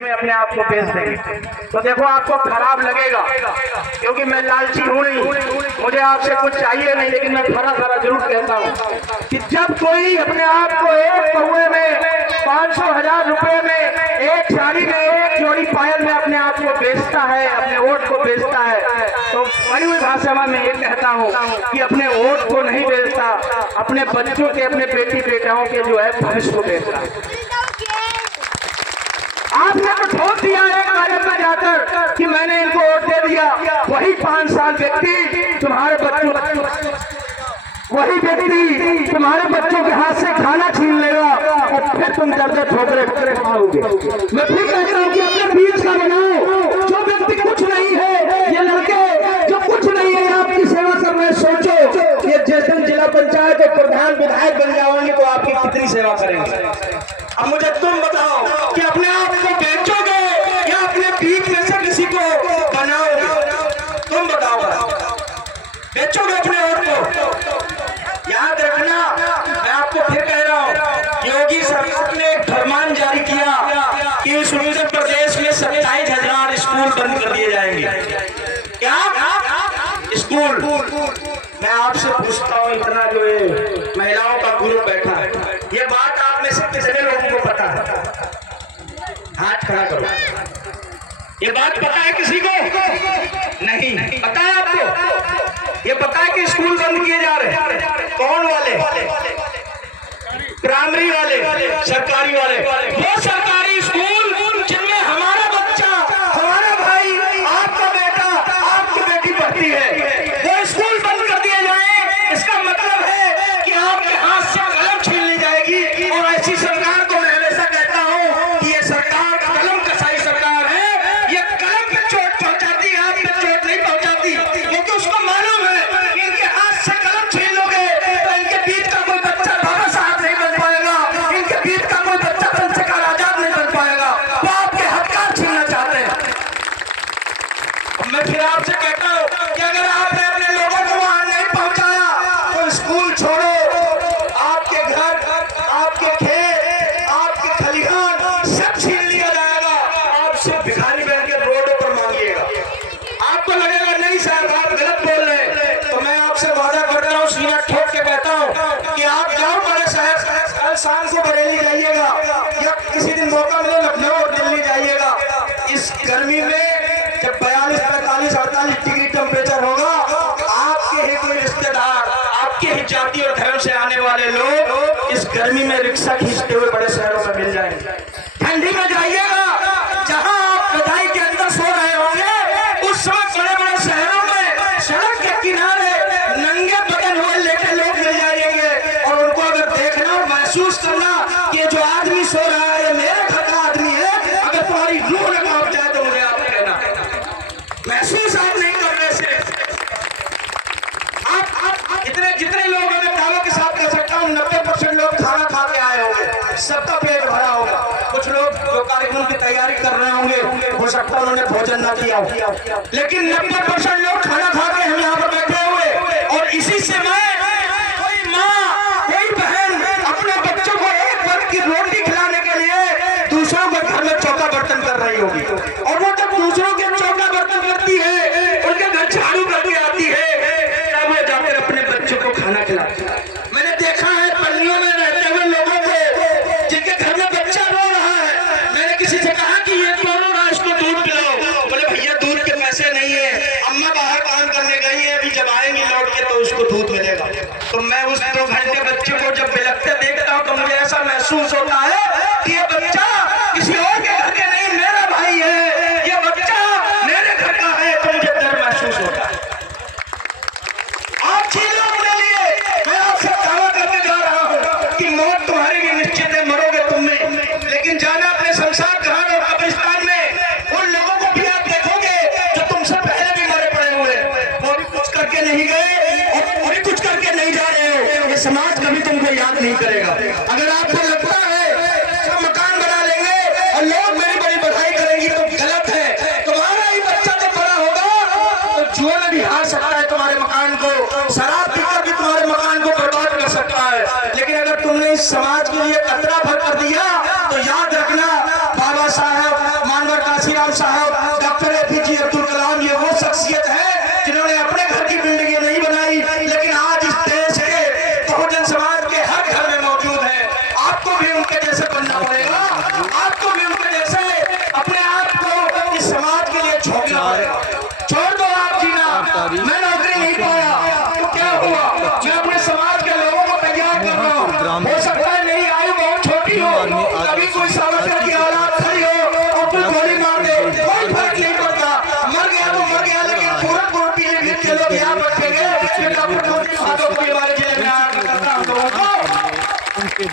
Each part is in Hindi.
में अपने आप को बेच देंगे तो देखो आपको खराब लगेगा, क्योंकि मैं लालची हूँ नहीं, मुझे आपसे कुछ चाहिए नहीं, लेकिन मैं खरा खरा जरूर कहता हूँ कि जब कोई अपने आप को एक पहुए में 500,000 रुपए में, एक साड़ी में, एक जोड़ी पायल में अपने आप को बेचता है, अपने वोट को बेचता है, तो बड़ी हुई भाषा में मैं ये कहता हूँ कि अपने वोट को नहीं बेचता, अपने बच्चों के, अपने बेटी बेटाओं के जो है भविष्य को बेचता है। आपने तो ठोक दिया एक कार्य में जाकर कि मैंने इनको वोट दे दिया, वही 5 साल व्यक्ति तुम्हारे बच्चों के हाथ से खाना छीन लेगा और फिर तुम डरते ठोकरे खाओगे। मैं फिर कहता हूँ कि अपने बीच का बनाओ, जो व्यक्ति कुछ नहीं है, ये लड़के जो कुछ नहीं है आपकी सेवा कर रहे, सोचो ये जिस दिन जिला पंचायत के प्रधान विधायक बन जाओगे तो आपकी कितनी सेवा करेंगे। अब मुझे तुम बताओ कि अपने आप को बेचोगे या अपने बीच में से किसी को बनाओगे? तुम बताओ, बेचोगे अपने वोट को? याद रखना, मैं आपको फिर कह रहा हूँ, योगी सरकार ने एक फरमान जारी किया कि इस उत्तर प्रदेश में 27,000 स्कूल बंद कर दिए जाएंगे। क्या स्कूल? मैं आपसे पूछता हूँ, इतना जो है महिलाओं का ग्रुप बैठा है, ये बात आप में से कितने लोगों को पता है? हाथ खड़ा करो। ये बात पता है किसी को? नहीं पता है आपको? ये पता है कि स्कूल बंद किए जा रहे हैं? कौन वाले? प्राइमरी वाले, सरकारी वाले, वो सरकारी स्कूल जिनमें हमारा बच्चा, हमारा भाई, आपका बेटा, आपकी बेटी पढ़ती है, वो स्कूल बंद कर दिए जाए। इसका मतलब है कि आपके हाथ से कलम छीन ली जाएगी। और ऐसी सरकार को मैं हमेशा कहता हूँ कि ये सरकार कलम कसाई सरकार है, ये कलम पे चोट पहुंचाती है, आप पे चोट नहीं पहुंचाती, क्योंकि उसको मालूम है कि इनके हाथ से कलम छीन लोगे तो इनके बीच का कोई बच्चा बाबा साहब नहीं बन पाएगा, इनके बीच का कोई बच्चा चंद्रशेखर आजाद नहीं बन पाएगा। वो आपके हथियार छीनना चाहते हैं। मैं फिर आपसे कहता हूँ कि अगर आपने अपने लोगों को वहां नहीं पहुंचाया तो स्कूल छोड़ो, आपके घर, आपके खेत, आपके खलिहान सब छीन लिया जाएगा। आपसे भिखारी बन के रोडों पर मांगिएगा। आपको लगेगा नहीं साहब आप गलत बोल रहे हैं, तो मैं आपसे वादा करता हूँ, सीना ठोक के कहता हूँ कि आप जाओ बड़े शहर, कल शाम को बरेली जाइएगा या किसी दिन मौका मिले लखनऊ और दिल्ली जाइएगा। इस गर्मी में जब 42, 45, 48 डिग्री टेम्परेचर होगा, आपके ही कोई रिश्तेदार, आपके ही जाति और धर्म से आने वाले लोग इस गर्मी में रिक्शा खींचते हुए बड़े शहरों में मिल जाएंगे। ठंडी में जाइएगा, जहां आप रजाई के अंदर सो रहे होंगे, उस समय बड़े बड़े शहरों में सड़क के किनारे नंगे बदन हुए लेटे लोग मिल जाएंगे। और उनको अगर देखना और महसूस करना कि जो आदमी सो रहा है ये मेरे घर का आदमी है, अगर तुम्हारी रूह न कांप जाए तो मुझे आप कहना। महसूस आप नहीं कर रहे सिर्फ आप जितने लोग हमें दावा के साथ कह सकता हूँ 90% लोग खाना खा के आए होंगे, सबका पेट भरा होगा। कुछ लोग जो कार्यक्रम की तैयारी कर रहे होंगे, हो सकता है उन्होंने भोजन ना किया हो, लेकिन 90% लोग खाना खा के हम यहाँ पर बैठे हुए। और इसी से मैं, कोई माँ, कोई बहन अपने बच्चों को एक वक्त की रोटी खिलाने के लिए दूसरों के घर में चौका बर्तन कर रही होगी। और वो जब दूसरों के चौका बर्तन करती है, उनके घर झाड़ू करके आती है, तब वो जाकर अपने बच्चों को खाना खिलाती है। मैंने देखा है पल्लियों में रहते हुए लोगों को जिनके घर में बच्चा रो रहा है, मैंने किसी से कहा कि ये क्यों रो रहा है, इसको दूध पिलाओ। बोले भैया दूध के पैसे नहीं है, अम्मा बाहर काम करने गई है, अभी जब आएंगी लौट के तो उसको दूध मिलेगा। तो मैं उस 2 घंटे बच्चे को जब बिलखते देखता हूँ तो मुझे ऐसा महसूस होता है कि ये बच्चा किसी और के घर के नहीं, मेरा भाई है, ये बच्चा मेरे घर का है, तो मुझे डर महसूस होता है। आप छीन लो अपने लिए, मैं आपसे दावा करके जा रहा हूँ कि मौत तुम्हारी भी निश्चित है, मरोगे तुम भी, लेकिन जाना अपने शमशान घाट और कब्रिस्तान में उन लोगों को भी आप देखोगे जो तुमसे पहले भी मरे पड़े हुए, वो भी कुछ करके नहीं गए और भी कुछ करके नहीं जा रहे हो। ये समाज कभी तुमको याद नहीं करेगा। अगर आपको लगता है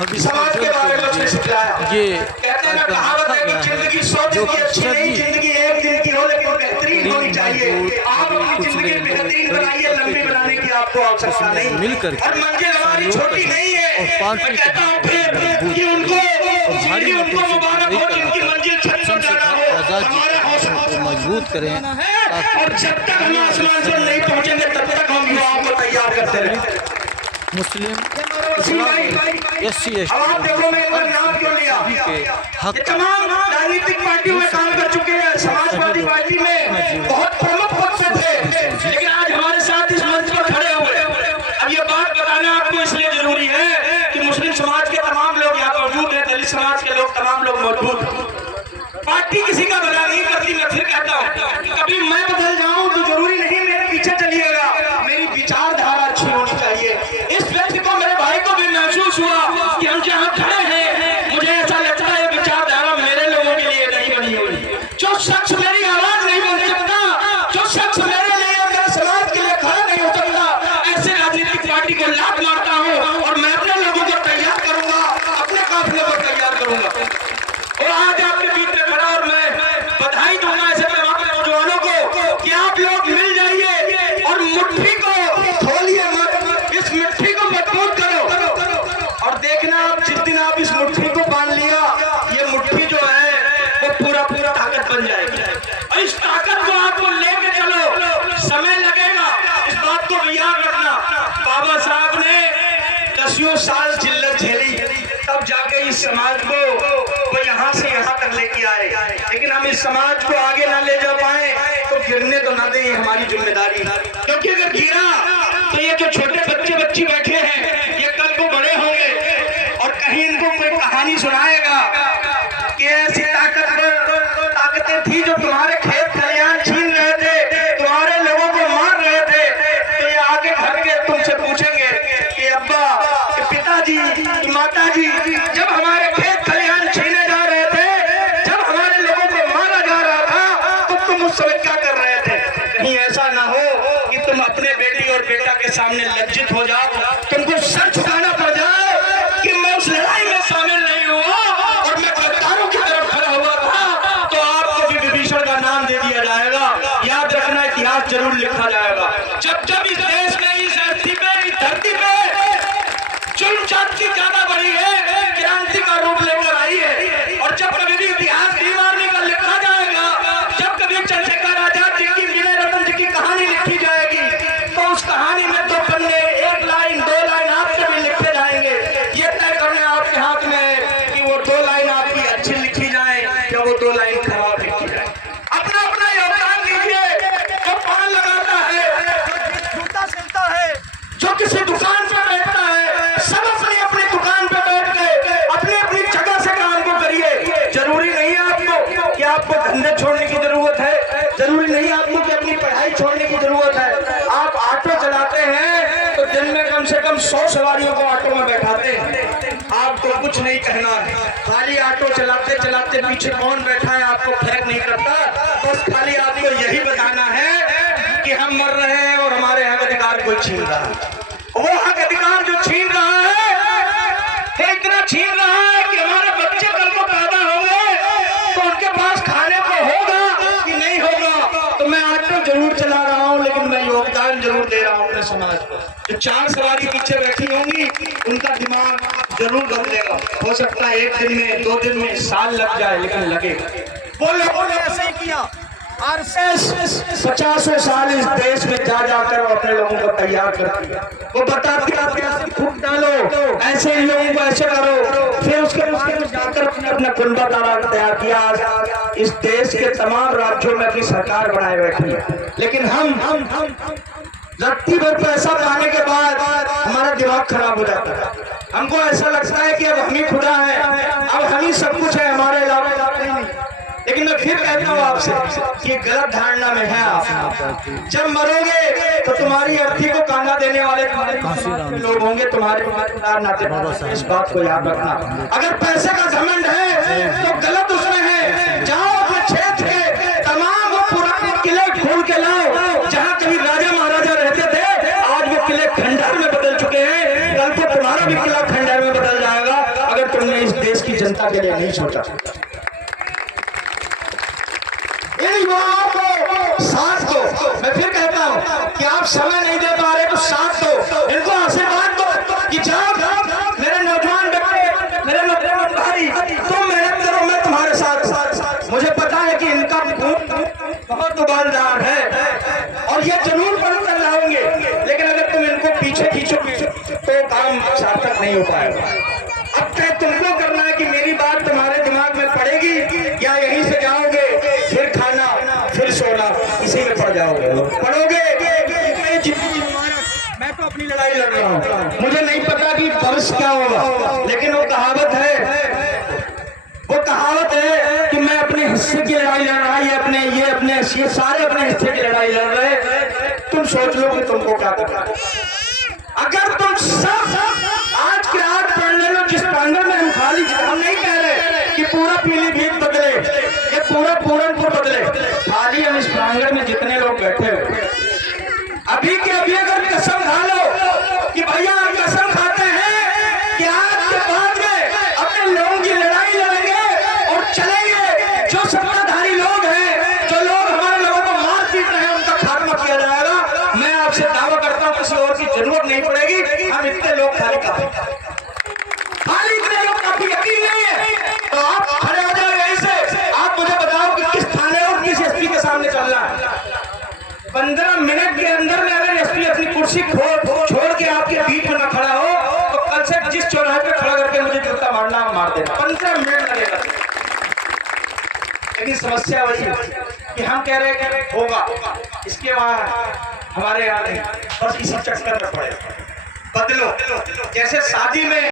समाज के बारे में उसने सिखलाया। कहते हैं ना, कहावत है कि जिंदगी 100 दिन की अच्छी नहीं, जिंदगी एक दिन की हो लेकिन बेहतरीन होनी चाहिए। आप अपनी जिंदगी बेहतरीन बनाइए, लंबी बनाने की आपको आवश्यकता नहीं। और मंजिल हमारी छोटी नहीं है। मैं कहता हूँ फिर कि उनको मुबारक हो जिनकी मंजिल छत पर जाना हो। हमारा हौसला मजबूत करें और जब तक हम आसमान से नहीं पहुंचेंगे तब तक हम युवाओं को तैयार करते रहेंगे। मुस्लिम SC अब आप देखो, मैं इनका नाम क्यों लिया? ये तमाम राजनीतिक पार्टियों में काम कर चुके हैं। समाजवादी पार्टी में बहुत प्रमुख पद पे थे, लेकिन आज हमारे साथ इस मंच पर खड़े हुए। अब ये बात बताना आपको इसलिए जरूरी है कि मुस्लिम समाज के तमाम लोग यहाँ मौजूद हैं, दलित समाज के लोग तमाम लोग मौजूद हैं। पार्टी किसी का भला नहीं करती। मैं फिर कहता हूँ, कभी मैं बदल जाऊं तो जरूरी नहीं मेरे पीछे चलिएगा। मेरी विचारधारा अच्छी होनी चाहिए। इस व्यक्ति को, मेरे भाई को भी महसूस हुआ कि हम जहाँ खड़े हैं, मुझे ऐसा लगता है विचारधारा मेरे लोगों के लिए नहीं बनी हुई। जो शख्स मेरी आवाज नहीं बन सकता, जो शख्स मेरे लिए, मेरे समाज के लिए खड़ा नहीं हो सकता, ऐसे राजनीतिक पार्टी को लात मारता हूँ और मैं अपने लोगों को तैयार करूंगा, अपने काफिले को तैयार करूंगा। और आज आपके बीच में खड़ा और मैं बधाई दूंगा ऐसे तमाम नौजवानों को कि आप लोग मिल जाइए और मुट्ठी को खोलिए मत, इस मुट्ठी को मजबूत करो। और देखना, आप जिस दिन आप इस मुट्ठी को बांध लिया, ये मुट्ठी जो है वो पूरा ताकत बन जाएगी। और इस ताकत को आपको लेके चलो, समय लगेगा, इस बात को भी याद रखना। बाबा साहब ने 10 साल जिल्लत झेली, तब जाके इस समाज को वो यहाँ से यहाँ तक लेके आए। लेकिन हम इस समाज को आगे ना ले जा पाए तो गिरने तो ना दें, हमारी जिम्मेदारी। क्योंकि अगर गिरा तो ये जो छोटे बच्चे बच्ची बैठे हैं, ये कल को बड़े होंगे और कहीं इनको कोई कहानी सुनाएगा कि ऐसी ताकतें थी जो तुम्हारे खेत खलियान छीन रहे थे, तुम्हारे लोगों को मार रहे थे। तो ये आगे घर के तुमसे पूछेंगे कि अब्बा, पिताजी, माताजी, जब हमारे खेत खलियान छीने जा रहे थे, जब हमारे लोगों को मारा जा रहा था, तो तुम उस समय क्या कर रहे थे? कहीं ऐसा ना हो कि तुम अपने बेटी और बेटा के सामने लज्जित हो जाओ, तुमको सर झुकाना पड़ जाए कि मैं उस लड़ाई में शामिल नहीं हुआ और मैं गद्दारों की तरफ खड़ा हुआ था, तो आपको भी विभीषण का नाम दे दिया जाएगा। याद रखना, इतिहास जरूर लिखा जाएगा। जब इस देश में, इस धरती पे चुन जाति ज्यादा बड़ी है, क्रांति का रूप लेकर आई है। और जब कभी भी इतिहास दीवानी का लिखा जाएगा, जब कभी चंद्रशेखर आजाद जी की, विनय रतन जी की कहानी लिखी जाएगी, तो उस कहानी में 2 पन्ने, 1 लाइन, 2 लाइन आपके भी लिखे जाएंगे। ये तय करने आपके हाथ में है कि वो 2 लाइन आपकी अच्छी लिखी जाए या वो 2 लाइन खराब लिखी जाए। अपना अपना योगदान दीजिए। जो पान लगाता है, जूता सिलता है, जो किसी दुकान पर बैठता है, सब अपनी अपनी दुकान पे बैठ के अपनी अपनी जगह से काम को करिए। जरूरी नहीं है आपको कि आपको धंधे छोड़ने की जरूरत है, जरूरी नहीं आपको कि अपनी पढ़ाई छोड़ने की जरूरत है। आप ऑटो चलाते हैं तो दिन में कम से कम 100 सवारियों को ऑटो में बैठाते हैं। आपको कुछ नहीं कहना है, खाली ऑटो चलाते चलाते पीछे कौन बैठा है आपको फर्क नहीं करता। बस खाली आपको यही बताना है कि हम मर रहे हैं और हमारे हक अधिकार कोई छीन रहा है। वो हक अधिकार जो छीन रहा है, वो इतना छीन रहा है कि हमारे बच्चे कल को पैदा होंगे तो उनके पास खाने को होगा कि नहीं होगा। तो मैं ऑटो जरूर चला रहा हूँ, लेकिन मैं योगदान जरूर दे रहा हूँ अपने समाज को। जो 4 सवारी पीछे बैठी होंगी, उनका दिमाग जरूर बदलेगा। हो सकता है 1 दिन में, 2 दिन में, साल लग जाए, लेकिन लगेगा। वो लोगों ने ऐसे ही किया। आरएसएस 50 साल इस देश में जा जाकर अपने लोगों को तैयार करती है। वो बताती है फूट डालो, ऐसे इन लोगों को ऐसे करो, फिर उसके जाकर अपना कुंडा तारा तैयार किया। इस देश के तमाम राज्यों में अपनी सरकार बनाए बैठी है। लेकिन हम रत्ती भर पैसा पाने के बाद हमारा दिमाग खराब हो जाता है। हमको ऐसा लगता है कि अब हम ही खुदा है, अब हम ही सब कुछ है, हमारे अलावा नहीं। लेकिन मैं फिर कहता हूँ आपसे कि गलत धारणा में है आप। जब मरोगे तो तुम्हारी अर्थी को कांधा देने वाले तुम्हारे लोग होंगे, तुम्हारे नाते। इस बात को याद रखना। अगर पैसे का घमंड है तो गलत उसमें है। जाओ अपने क्षेत्र के तमाम पुराने किले खोल के लाओ। जहाँ कभी राजा महाराजा रहते थे, आज वो किले खंडहर में बदल चुके हैं। कल को तुम्हारा भी किला खंडहर में बदल जाएगा। के लिए नहीं सोचा। इन युवाओं को साथ दो। मैं फिर कहता हूँ कि आप समय नहीं दे पा रहे तो साथ दो, इनको आशीर्वाद दो कि जाओ मेरे नौजवान बेटे, मेरे नौजवान भाई, तुम मेहनत करो, मैं तुम्हारे साथ। मुझे पता है कि इनका बहुत दुकानदार है और ये जरूर बंद कर लाएंगे, लेकिन अगर तुम इनको पीछे खींचोगे तो काम सार्थक नहीं हो पाएगा। अब तय तुमको करना है कि मेरी बात तुम्हारे दिमाग में पड़ेगी या यहीं से जाओगे, फिर खाना फिर सोना, इसी में पड़ जाओगे। पढ़ोगे मैं तो अपनी लड़ाई लड़ रहा हूँ, मुझे नहीं पता कि भविष्य क्या होगा, लेकिन वो कहावत है कि मैं अपने हिस्से की लड़ाई लड़ रहा है, ये सारे अपने हिस्से की लड़ाई लड़ रहे। तुम सोच लो कि तुमको क्या करना। अगर तुम सब आज के आज पढ़ ले लो, जिस प्रांगण में हम खाली, हम नहीं कह रहे कि पूरा पीलीभीत बदले, ये पूरा पूरनपुर बदले, खाली हम इस प्रांगण में जितने लोग बैठे हो, अभी के अभी अगर कसम खा लो कि भैया हम कसम खाते हैं कि आज के बाद में अपने लोगों की लड़ाई लड़ेंगे और चलेंगे, जो सत्ताधारी लोग हैं, जो लोग हमारे लोगों को मार पीट रहे हैं, उनका खात्मा किया जाएगा। मैं आपसे दावा करता हूँ किसी और की जरूरत नहीं पड़ेगी, हम इतने लोग खाली इतने लोग काफी, यकीन नहीं है तो आप खड़े हो जाओ यहीं से, आप मुझे बताओ कि किस थाने और किस एसपी के सामने चलना है। 15 मिनट के अंदर में अगर एसपी अपनी कुर्सी छोड़ के आपके बीच में न खड़ा हो तो कल से जिस चौराहे पे खड़ा करके मुझे जूता मारना मार देना, 15 मिनट लगेगा। लेकिन समस्या वही है कि हम कह रहे हैं कि होगा, इसके वहां हमारे यहाँ नहीं, बस इसी चक्कर में पड़े। बदलो, जैसे शादी में